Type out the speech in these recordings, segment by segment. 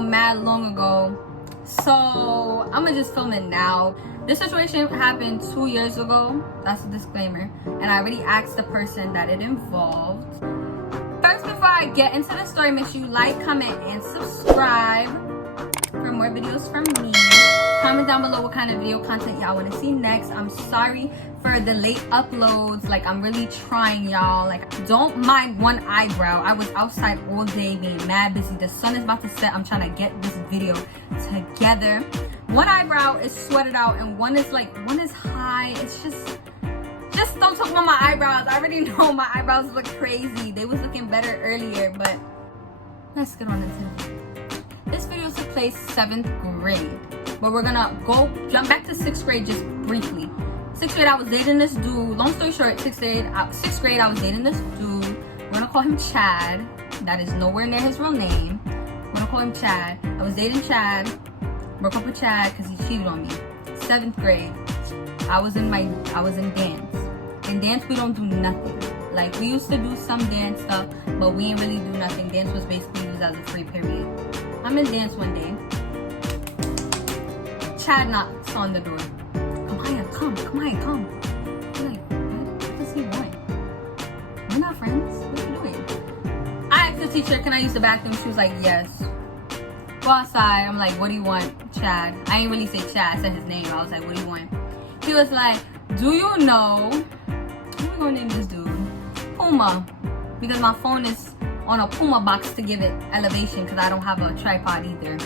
Mad long ago, so I'm gonna just film it now. This situation happened 2 years ago. That's a disclaimer, and I already asked the person that it involved. First, before I get into the story, make sure you like, comment, and subscribe for more videos from me. Comment down below what kind of video content y'all want to see next. I'm sorry for the late uploads. Like, I'm really trying, y'all. Like, don't mind one eyebrow. I was outside all day being mad busy. The sun is about to set. I'm trying to get this video together. One eyebrow is sweated out and one is high. It's just don't talk about my eyebrows. I already know my eyebrows look crazy. They was looking better earlier, but let's get on into it. This video took place 7th grade. But we're gonna jump back to 6th grade just briefly. 6th grade, I was dating this dude. Long story short, 6th grade, I was dating this dude. We're gonna call him Chad. That is nowhere near his real name. We're gonna call him Chad. I was dating Chad. Broke up with Chad because he cheated on me. 7th grade, I was in dance. In dance, we don't do nothing. Like, we used to do some dance stuff, but we didn't really do nothing. Dance was basically used as a free period. I'm in dance one day. Chad knocks on the door. Maya, come. I'm like, what does he want? We're not friends. What are you doing? I asked the teacher, can I use the bathroom? She was like, yes. Go outside. I'm like, what do you want, Chad? I ain't really say Chad. I said his name. I was like, what do you want? He was like, do you know, I'm gonna name this dude Puma, because my phone is on a Puma box to give it elevation because I don't have a tripod either.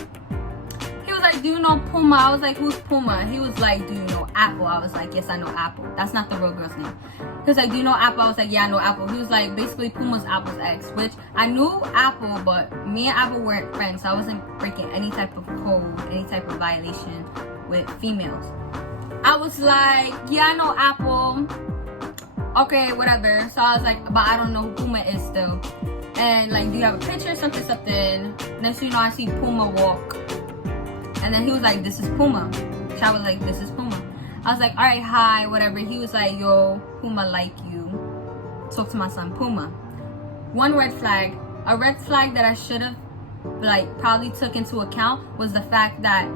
Like, do you know Puma? I was like, who's Puma? He was like, do you know Apple? I was like, yes, I know Apple. That's not the real girl's name. He was like, do you know Apple? I was like, yeah, I know Apple. He was like, basically Puma's Apple's ex, which I knew Apple, but me and Apple weren't friends, so I wasn't breaking any type of code, any type of violation with females. I was like, yeah, I know Apple. Okay, whatever. So I was like, but I don't know who Puma is still. And like, do you have a picture? Something. Next thing you know, I see Puma walk. And then he was like, this is Puma. Chad was like, this is Puma. I was like, all right, hi, whatever. He was like, yo, Puma like you. Talk to my son, Puma. One red flag. A red flag that I should have, like, probably took into account was the fact that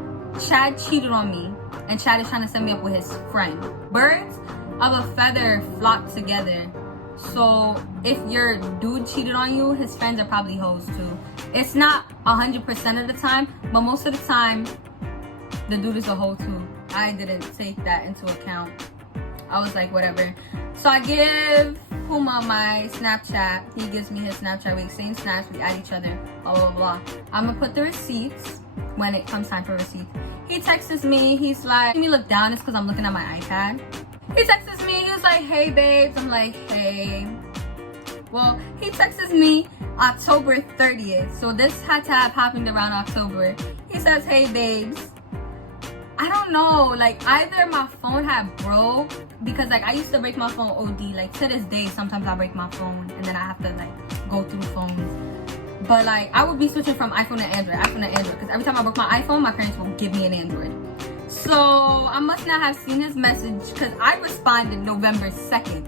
Chad cheated on me. And Chad is trying to set me up with his friend. Birds of a feather flock together. So if your dude cheated on you, his friends are probably hoes too. It's not 100% of the time, but most of the time, the dude is a hoe too. I didn't take that into account. I was like, whatever. So I give Puma my Snapchat. He gives me his Snapchat. We exchange snaps. We add each other. Blah, blah, blah. I'm gonna put the receipts when it comes time for receipts. He texts me. He's like, let me look down. It's because I'm looking at my iPad. He texts me. He was like, hey, babes. I'm like, hey. Well, he texts me October 30th. So this had to have happened around October. He says, hey, babes. I don't know. Like, either my phone had broke. Because, like, I used to break my phone OD. Like, to this day, sometimes I break my phone. And then I have to, like, go through phones. But, like, I would be switching from iPhone to Android. Because every time I broke my iPhone, my parents would give me an Android. So, I must not have seen his message. Because I responded November 2nd.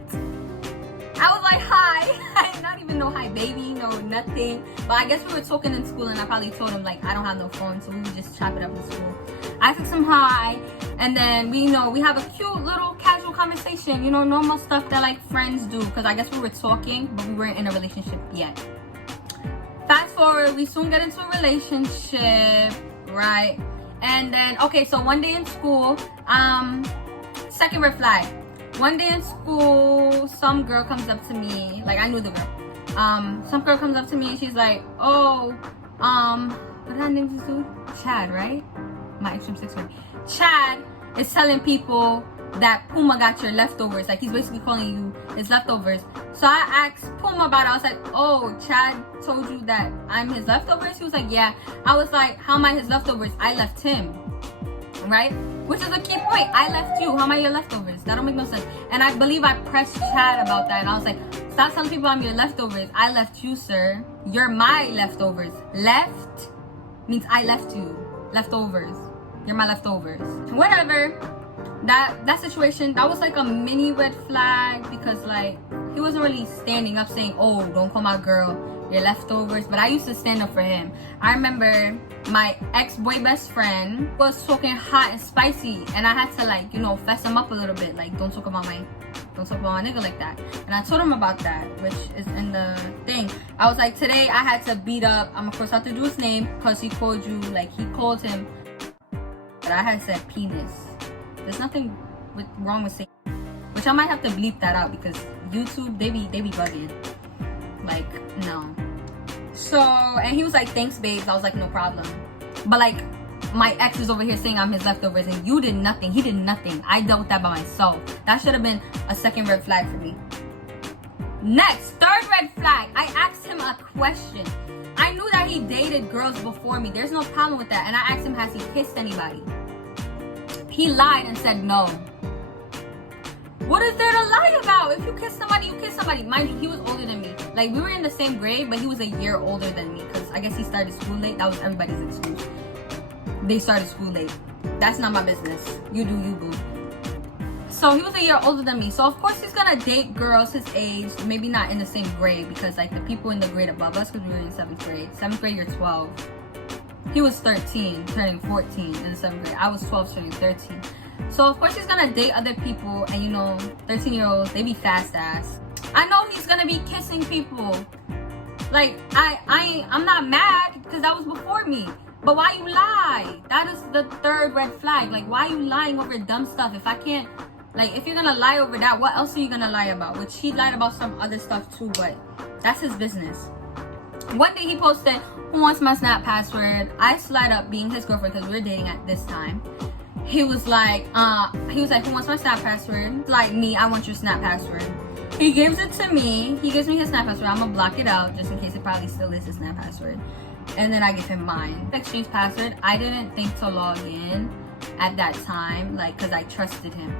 I was like, hi. I did not even know hi, baby. No, nothing. But I guess we were talking in school. And I probably told him, like, I don't have no phone. So, we would just chop it up in school. I took some hi. And then, we have a cute little casual conversation. You know, normal stuff that, like, friends do. Because I guess we were talking. But we weren't in a relationship yet. Fast forward, we soon get into a relationship, right? And then, okay, so one day in school, second red flag. One day in school, some girl comes up to me, like, I knew the girl. Some girl comes up to me and she's like, oh, what did I name this dude? Chad, right? My ex from 6th grade. Chad is telling people that Puma got your leftovers. Like, he's basically calling you his leftovers. So I asked Puma about it. I was like, oh, Chad told you that I'm his leftovers? He was like, yeah. I was like, how am I his leftovers? I left him, right? Which is a key point. I left you. How am I your leftovers? That don't make no sense. And I believe I pressed Chad about that. And I was like, Stop telling people I'm your leftovers. I left you, sir. You're my leftovers. Left means I left you. Leftovers. You're my leftovers. Whatever. That situation, that was like a mini red flag because like he wasn't really standing up saying, oh, don't call my girl your leftovers. But I used to stand up for him. I remember my ex-boy best friend was talking hot and spicy, and I had to like, you know, fess him up a little bit. Like, don't talk about my nigga like that. And I told him about that, which is in the thing. I was like, today I had to beat up, I'm of course have to do his name because he called you, like he called him, but I had said penis. There's nothing wrong with saying, which I might have to bleep that out because YouTube, they be bugging. Like, no. So, and he was like, thanks babes. I was like, no problem. But like, my ex is over here saying I'm his leftovers and you did nothing. He did nothing. I dealt with that by myself. That should have been a second red flag for me. Next, third red flag. I asked him a question. I knew that he dated girls before me. There's no problem with that. And I asked him, has he kissed anybody? He lied and said no. What is there to lie about? If you kiss somebody, you kiss somebody. Mind you, he was older than me. Like, we were in the same grade, but he was a year older than me. Because I guess he started school late. That was everybody's excuse. They started school late. That's not my business. You do you, boo. So he was a year older than me. So of course he's gonna date girls his age. Maybe not in the same grade. Because like the people in the grade above us, because we were in 7th grade. 7th grade, you're 12. He was 13, turning 14 in the 7th grade. I was 12, turning 13. So of course he's gonna date other people, and you know, 13-year-olds, they be fast ass. I know he's gonna be kissing people. Like, I'm not mad because that was before me. But why you lie? That is the third red flag. Like, why you lying over dumb stuff? If I can't, like, if you're gonna lie over that, what else are you gonna lie about? Which he lied about some other stuff too, but that's his business. One day he posted, who wants my Snap password? I slide up being his girlfriend because we were dating at this time. He was like, who wants my Snap password? Like, me, I want your Snap password. He gives it to me. He gives me his Snap password. I'm gonna block it out just in case it probably still is his Snap password. And then I give him mine. Exchange password. I didn't think to log in at that time, like, because I trusted him.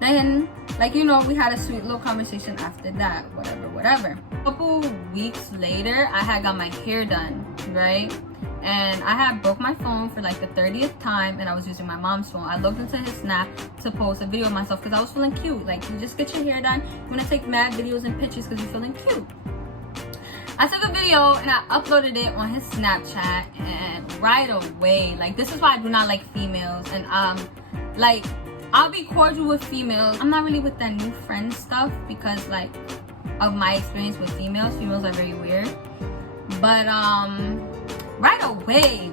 Then, like, you know, we had a sweet little conversation after that. Whatever. A couple weeks later, I had got my hair done, right? And I had broke my phone for like the 30th time, and I was using my mom's phone. I logged into his Snap to post a video of myself because I was feeling cute. Like, you just get your hair done, you want to take mad videos and pictures because you're feeling cute. I took a video and I uploaded it on his Snapchat, and right away, like, this is why I do not like females. And like, I'll be cordial with females. I'm not really with that new friend stuff because like of my experience with females. Females are very weird. But right away,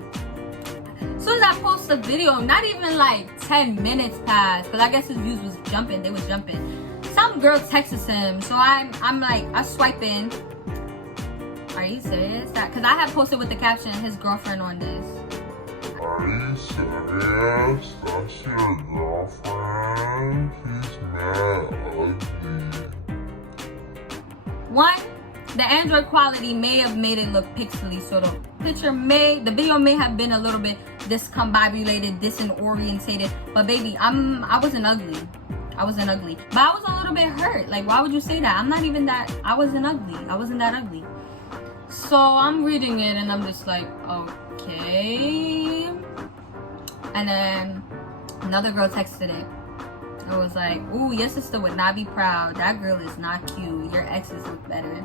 as soon as I post the video, not even like 10 minutes passed, because I guess his views was jumping. They was jumping. Some girl texts him, so I'm like, I swipe in. Are you serious? Because I had posted with the caption, his girlfriend on this. Are you serious? That's your girlfriend? He's mad ugly. One, the Android quality may have made it look pixely, so the video may have been a little bit discombobulated, disorientated. But baby, I wasn't ugly. But I was a little bit hurt. Like, why would you say that? I'm not even that. I wasn't that ugly. So I'm reading it and I'm just like, okay. And then another girl texted it. It was like, ooh, your sister would not be proud. That girl is not cute. Your exes look better.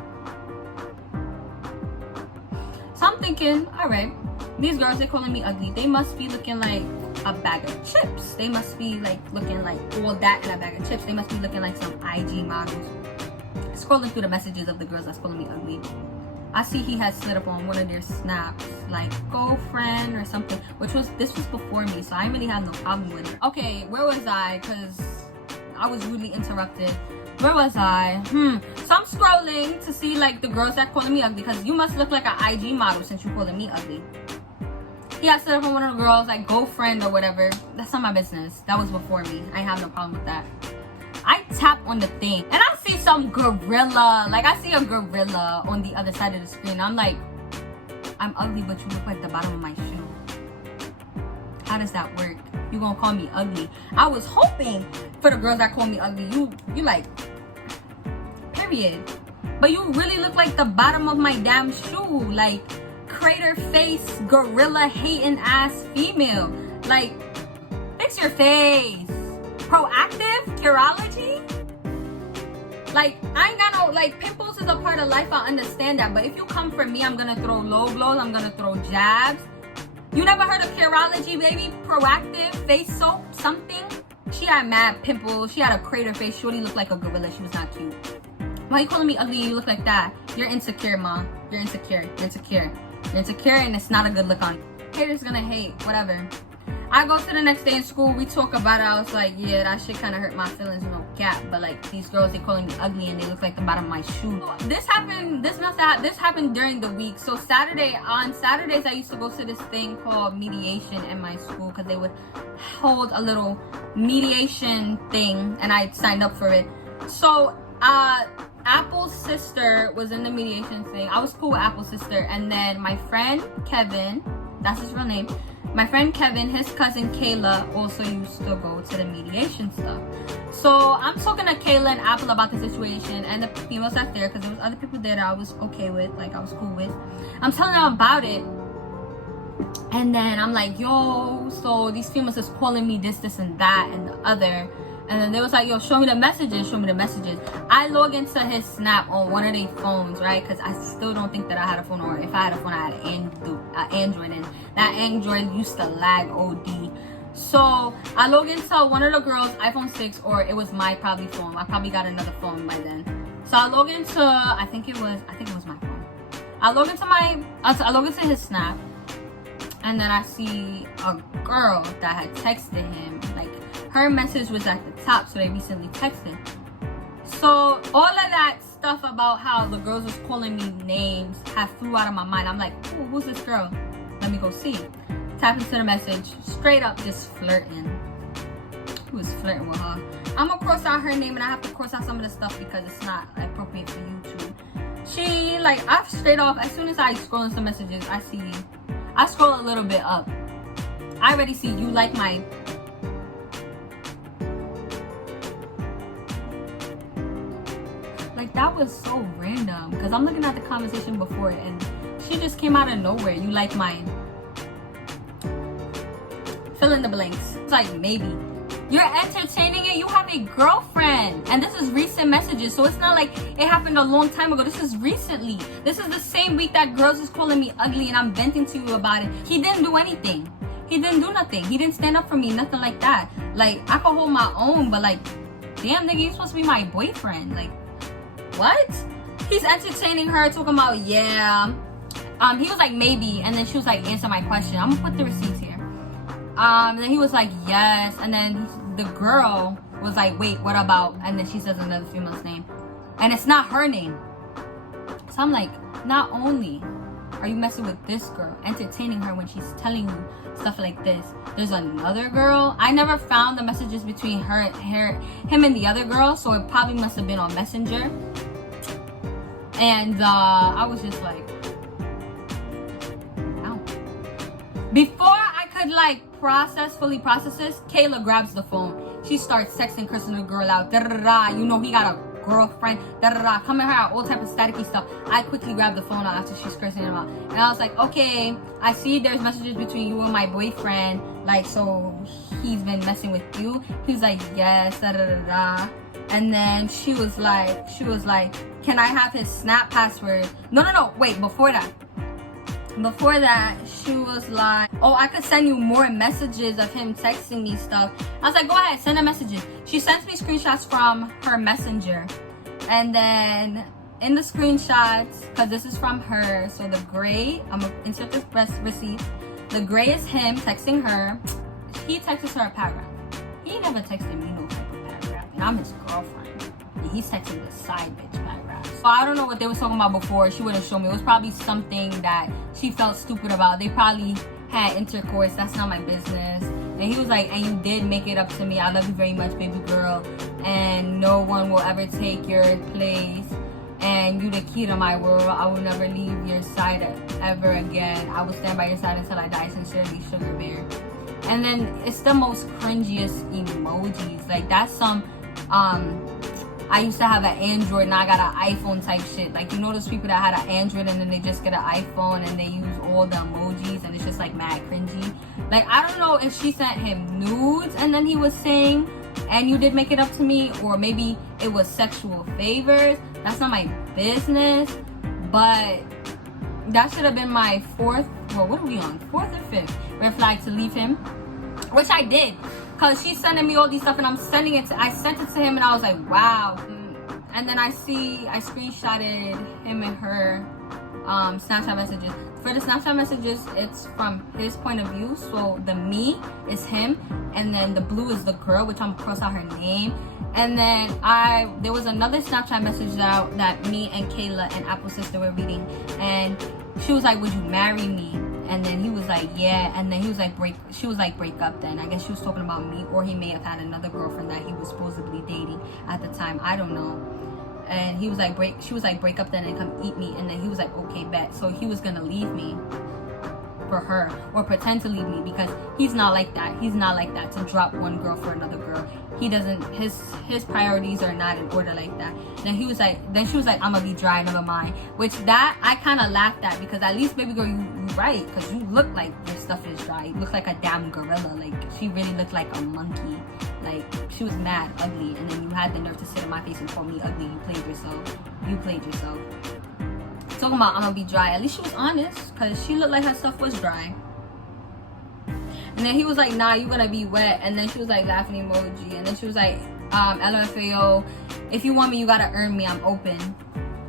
So I'm thinking, all right, these girls, they're calling me ugly. They must be looking like a bag of chips. They must be like looking like all that in a bag of chips. They must be looking like some IG models. Scrolling through the messages of the girls that's calling me ugly, I see he had slid up on one of their snaps, like girlfriend or something, this was before me, so I really had no problem with it. Okay, where was I? Because I was rudely interrupted. Where was I? So I'm scrolling to see like the girls that calling me ugly, because you must look like an IG model since you calling me ugly. He had slid up on one of the girls, like girlfriend or whatever. That's not my business. That was before me. I have no problem with that. I tap on the thing and I see some gorilla. Like, I see a gorilla on the other side of the screen. I'm like, I'm ugly, but you look like the bottom of my shoe. How does that work? You gonna call me ugly? I was hoping for the girls that call me ugly. You like, period. But you really look like the bottom of my damn shoe. Like, crater face, gorilla hating ass female. Like, fix your face. Proactive Curology? Like, I ain't got no, like, pimples is a part of life, I understand that. But if you come for me, I'm gonna throw low blows, I'm gonna throw jabs. You never heard of Curology, baby? Proactive face soap, something? She had mad pimples, she had a crater face, shorty looked like a gorilla, she was not cute. Why you calling me ugly and you look like that? You're insecure, ma. You're insecure, you're insecure. You're insecure and it's not a good look on you. Haters gonna hate, whatever. I go to the next day in school, we talk about it. I was like, yeah, that shit kind of hurt my feelings, no cap. But like, these girls, they calling me ugly and they look like the bottom of my shoe. This happened during the week. So on Saturdays, I used to go to this thing called mediation in my school because they would hold a little mediation thing and I signed up for it. So, Apple's sister was in the mediation thing. I was cool with Apple's sister. And then my friend, Kevin, that's his real name. My friend Kevin, his cousin Kayla also used to go to the mediation stuff. So I'm talking to Kayla and Apple about the situation and the females that's there because there was other people there that I was okay with, like I was cool with. I'm telling them about it. And then I'm like, yo, so these females is calling me this, and that, and the other. And then they was like, yo, show me the messages, show me the messages. I log into his Snap on one of their phones, right? Because I still don't think that I had a phone, or if I had a phone, I had an Android. And that Android used to lag OD. So I log into one of the girls' iPhone 6, or it was my probably phone. I probably got another phone by then. So I log into, I think it was my phone. I log into his Snap. And then I see a girl that had texted him, like, her message was at the top, so they recently texted. So all of that stuff about how the girls was calling me names have flew out of my mind. I'm like, ooh, who's this girl? Let me go see. Tap into the message, straight up just flirting. Who was flirting with her? I'm gonna cross out her name and I have to cross out some of the stuff because it's not appropriate for YouTube. She, like, I straight off, as soon as I scroll into messages, I scroll a little bit up. I already see you like my... Like, that was so random because I'm looking at the conversation before and she just came out of nowhere. You like my... Fill in the blanks. It's like, maybe. You're entertaining it. You have a girlfriend. And this is recent messages. So it's not like it happened a long time ago. This is recently. This is the same week that girls is calling me ugly and I'm venting to you about it. He didn't do anything. He didn't do nothing. He didn't stand up for me. Nothing like that. Like, I could hold my own, but like, damn, nigga, you supposed to be my boyfriend. Like, what? He's entertaining her, talking about, yeah. He was like, maybe. And then she was like, answer my question. I'm gonna put the receipts here. And then he was like, yes. And then the girl was like, wait, what about? And then she says another female's name. And it's not her name. So I'm like, not only are you messing with this girl, entertaining her when she's telling you stuff like this, there's another girl. I never found the messages between him and the other girl. So it probably must have been on Messenger. And I was just like, ow. Before I could like fully process this, Kayla grabs the phone. She starts texting, cursing the girl out. Da, da, da, da. You know he got a girlfriend. Da, da, da. Coming her out, all type of staticky stuff. I quickly grabbed the phone out after she's cursing him out. And I was like, okay, I see there's messages between you and my boyfriend. Like, so he's been messing with you? He's like, yes, da, da, da, da. And then she was like, can I have his Snap password? No, wait, before that, she was like, oh, I could send you more messages of him texting me stuff. I was like, go ahead, send the messages. She sends me screenshots from her Messenger. And then in the screenshots, because this is from her, so the gray, I'm going to insert this receipt. The gray is him texting her. He texts her a paragraph. He never texted me no type of paragraph. And I'm his girlfriend. And he's texting the side bitch paragraph. So I don't know what they were talking about before. She wouldn't show me. It was probably something that she felt stupid about. They probably had intercourse. That's not my business. And he was like, and you did make it up to me. I love you very much, baby girl. And no one will ever take your place. And you the key to my world. I will never leave your side ever again. I will stand by your side until I die. Sincerely, Sugar Bear. And then it's the most cringiest emojis. Like, that's some I used to have an Android, now I got an iPhone type shit. Like, you know those people that had an Android and then they just get an iPhone and they use all the emojis and it's just like mad cringy. Like, I don't know if she sent him nudes and then he was saying, and you did make it up to me, or maybe it was sexual favors. That's not my business, but that should have been my fourth, well, what are we on? Fourth or fifth red flag to leave him, which I did. Cause she's sending me all these stuff and I'm sending it to, I sent it to him and I was like, wow. And then I screenshotted him and her Snapchat messages. For the Snapchat messages, it's from his point of view. So the me is him, and then the blue is the girl, which I'm gonna cross out her name. And then there was another Snapchat message that me and Kayla and Apple Sister were reading, and she was like, would you marry me? And then he was like, yeah. And then he was like, she was like, break up then. I guess she was talking about me, or he may have had another girlfriend that he was supposedly dating at the time. I don't know. And he was like, she was like, break up then and come eat me. And then he was like, okay, bet. So he was gonna leave me for her, or pretend to leave me, because he's not like that. He's not like that, to drop one girl for another girl. He doesn't, his priorities are not in order like that. Then she was like, I'm gonna be dry, never mind. Which that I kind of laughed at, because at least, baby girl, you right, because you look like your stuff is dry. You look like a damn gorilla. Like, she really looked like a monkey. Like, she was mad ugly, and then you had the nerve to sit in my face and call me ugly. You played yourself. You played yourself. Talking about I'm gonna be dry. At least she was honest, because she looked like her stuff was dry. And then he was like, nah, you gonna be wet. And then she was like, laughing emoji. And then she was like, LFAO, if you want me, you gotta earn me. I'm open.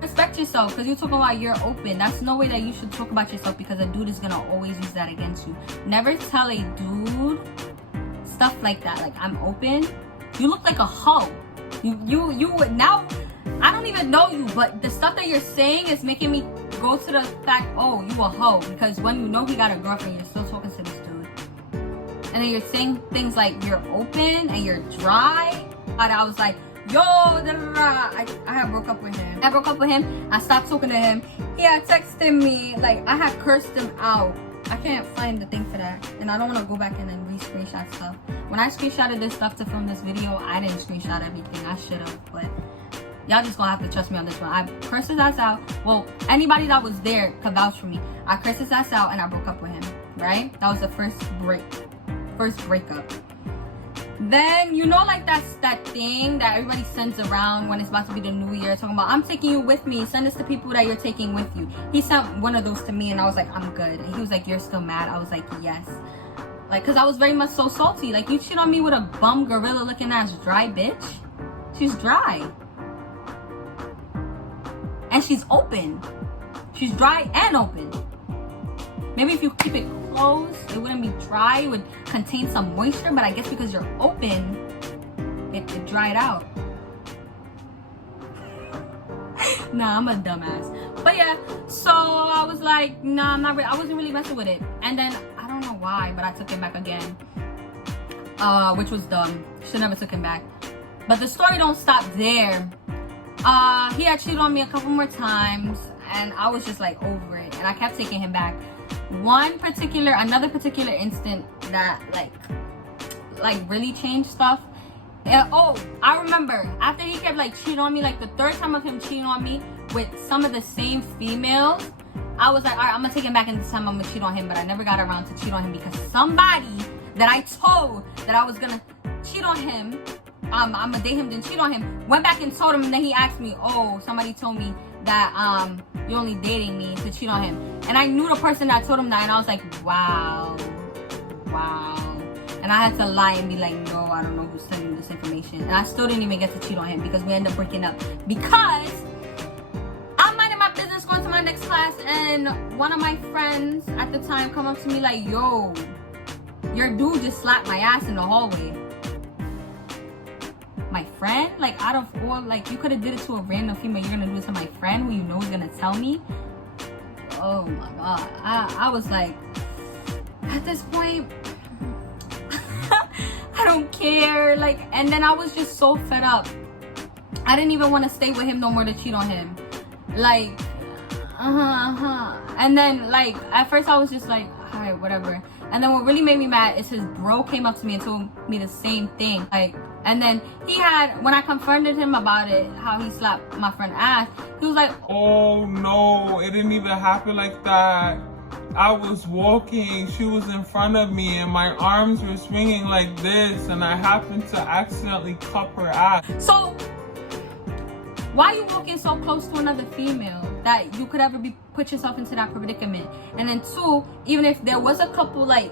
Respect yourself, because you're talking about you're open. That's no way that you should talk about yourself, because a dude is gonna always use that against you. Never tell a dude stuff like that. Like, I'm open. You look like a hoe. You would now. I don't even know you, but the stuff that you're saying is making me go to the fact, oh, you a hoe. Because when you know he got a girlfriend, you're still talking to this dude. And then you're saying things like you're open and you're dry. And I was like, yo, da, da, da. I had broke up with him. I broke up with him. I stopped talking to him. He had texted me. Like, I had cursed him out. I can't find the thing for that. And I don't want to go back and then re-screenshot stuff. When I screenshotted this stuff to film this video, I didn't screenshot everything. I should have, but y'all just gonna have to trust me on this one. I cursed his ass out. Well, anybody that was there could vouch for me. I cursed his ass out and I broke up with him, right? That was the first breakup. Then, you know, like that's that thing that everybody sends around when it's about to be the new year, talking about, I'm taking you with me. Send this to people that you're taking with you. He sent one of those to me and I was like, I'm good. And he was like, you're still mad? I was like, yes. Like, because I was very much so salty. Like, you cheat on me with a bum gorilla looking ass dry bitch. She's dry. And she's open. She's dry and open. Maybe if you keep it closed, it wouldn't be dry. It would contain some moisture, but I guess because you're open, it dried out. Nah, I'm a dumbass. But yeah, so I was like, nah, I wasn't really messing with it. And then, I don't know why, but I took it back again. Which was dumb. Should never took him back. But the story don't stop there. He had cheated on me a couple more times, and I was just like over it. And I kept taking him back. Another particular instant that like really changed stuff. I remember after he kept like cheating on me, like the third time of him cheating on me with some of the same females, I was like, all right, I'm gonna take him back, and this time I'm gonna cheat on him. But I never got around to cheat on him because somebody that I told that I was gonna cheat on him, I'm gonna date him, then cheat on him, went back and told him, and then he asked me, oh, somebody told me that you're only dating me to cheat on him. And I knew the person that told him that, and I was like, wow. And I had to lie and be like, no, I don't know who's telling you this information. And I still didn't even get to cheat on him because we ended up breaking up. Because I'm minding my business, going to my next class, and one of my friends at the time come up to me like, yo, your dude just slapped my ass in the hallway. My friend? Like, out of all, like, you could have did it to a random female, you're gonna do it to my friend who you know is gonna tell me? Oh my god. I was like, at this point, I don't care. Like, and then I was just so fed up. I didn't even want to stay with him no more to cheat on him. Like, And then, like, at first I was just like, alright, whatever. And then what really made me mad is his bro came up to me and told me the same thing. Like, and then when I confronted him about it, how he slapped my friend ass, he was like, oh no, it didn't even happen like that. I was walking, she was in front of me, and my arms were swinging like this, and I happened to accidentally cup her ass. So, why are you walking so close to another female that you could ever put yourself into that predicament? And then 2, even if there was a couple, like,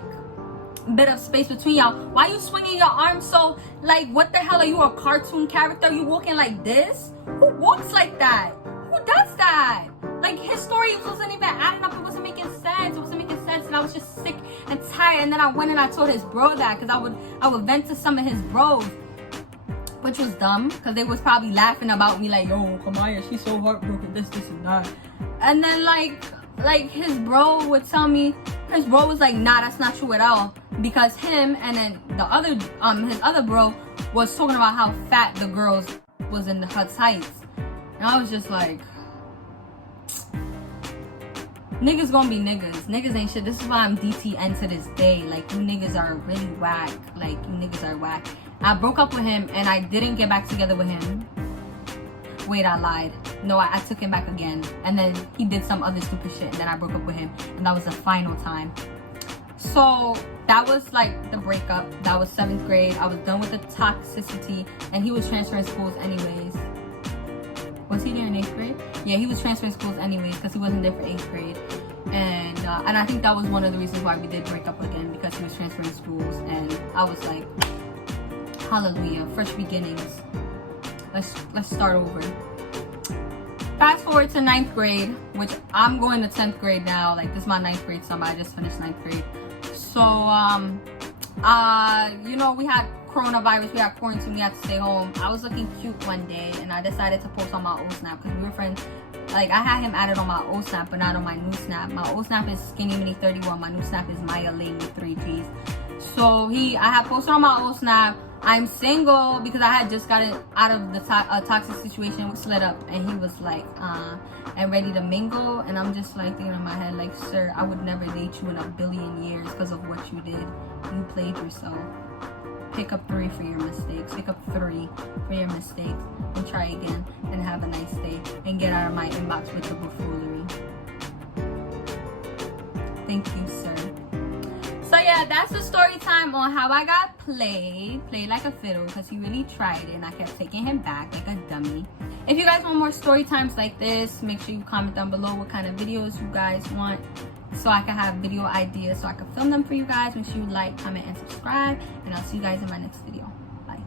bit of space between y'all, why are you swinging your arms so, like, what the hell, are you a cartoon character? You walking like this? Who walks like that? Who does that? Like, his story wasn't even adding up. It wasn't making sense. It wasn't making sense. And I was just sick and tired. And then I went and I told his bro that, because I would vent to some of his bros, which was dumb, because they was probably laughing about me like, yo, Kamaya, she's so heartbroken, this and that. And then like his bro would tell me, his bro was like, nah, that's not true at all, because him and then the other his other bro was talking about how fat the girls was in her tights. And I was just like, niggas gonna be niggas. Niggas ain't shit. This is why I'm DTN to this day. Like, you niggas are really whack. Like, you niggas are whack. I broke up with him and I didn't get back together with him. Wait, I lied. No, I took him back again. And then he did some other stupid shit. And then I broke up with him. And that was the final time. So that was like the breakup. That was 7th grade. I was done with the toxicity. And he was transferring schools anyways. Was he there in 8th grade? Yeah, he was transferring schools anyways because he wasn't there for 8th grade. And I think that was one of the reasons why we did break up again, because he was transferring schools. And I was like, hallelujah, fresh beginnings. Let's start over. Fast forward to 9th grade, which I'm going to 10th grade now. Like, this is my 9th grade summer. I just finished 9th grade. So, you know, we had coronavirus, we had quarantine, we had to stay home. I was looking cute one day and I decided to post on my old snap because we were friends. Like, I had him added on my old snap but not on my new snap. My old snap is Skinny Mini 31. My new snap is Maya Lane with 3 G's. So I had posted on my old snap, I'm single, because I had just gotten out of the toxic situation. We split up and he was like, and ready to mingle. And I'm just like thinking in my head, like, sir, I would never date you in a billion years because of what you did. You played yourself. Pick up 3 for your mistakes. Pick up 3 for your mistakes and try again and have a nice day and get out of my inbox with the buffoonery. Thank you, sir. So yeah, that's the story time on how I got played like a fiddle, because he really tried it and I kept taking him back like a dummy. If you guys want more story times like this, make sure you comment down below what kind of videos you guys want, so I can have video ideas so I can film them for you guys. Make sure you like, comment, and subscribe, and I'll see you guys in my next video. Bye.